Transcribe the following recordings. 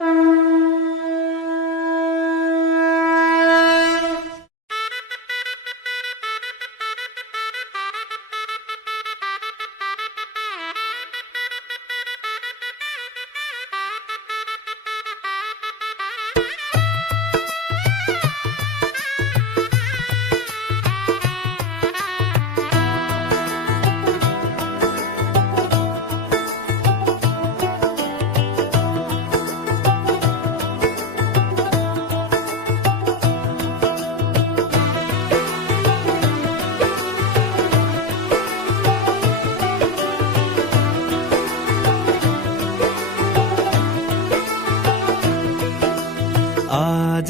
आज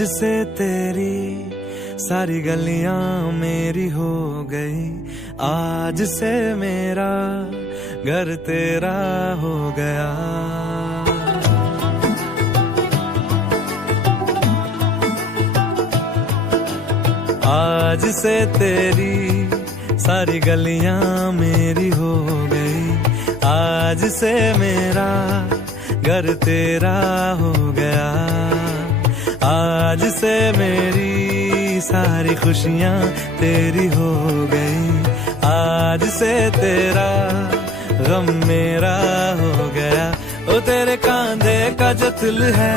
से तेरी सारी गलियां मेरी हो गई, आज से मेरा घर तेरा हो गया। आज से तेरी सारी गलियां मेरी हो गई, आज से मेरा घर तेरा हो गया। आज से मेरी सारी खुशियां तेरी हो गई, आज से तेरा गम मेरा हो गया। ओ तेरे कांधे का जो दिल है